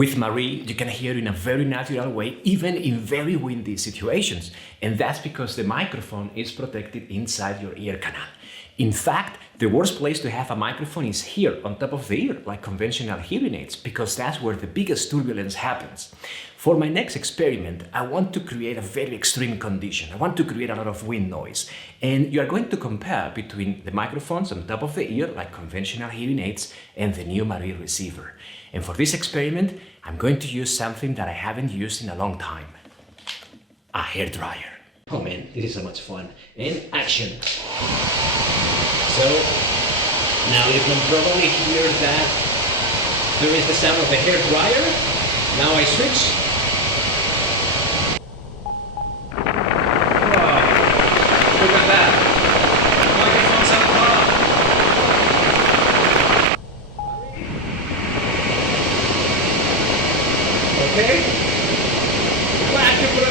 With M&RIE, you can hear in a very natural way, even in very windy situations. And that's because the microphone is protected inside your ear canal. In fact, the worst place to have a microphone is here, on top of the ear, like conventional hearing aids, because that's where the biggest turbulence happens. For my next experiment, I want to create a very extreme condition. I want to create a lot of wind noise. And you are going to compare between the microphones on top of the ear, like conventional hearing aids, and the new M&RIE receiver. And for this experiment, I'm going to use something that I haven't used in a long time. A hairdryer. Oh man, this is so much fun. And action. So, now you can probably hear that there is the sound of the hairdryer. Now I switch. Wow, look at that. Microphones are off. Okay? Clap your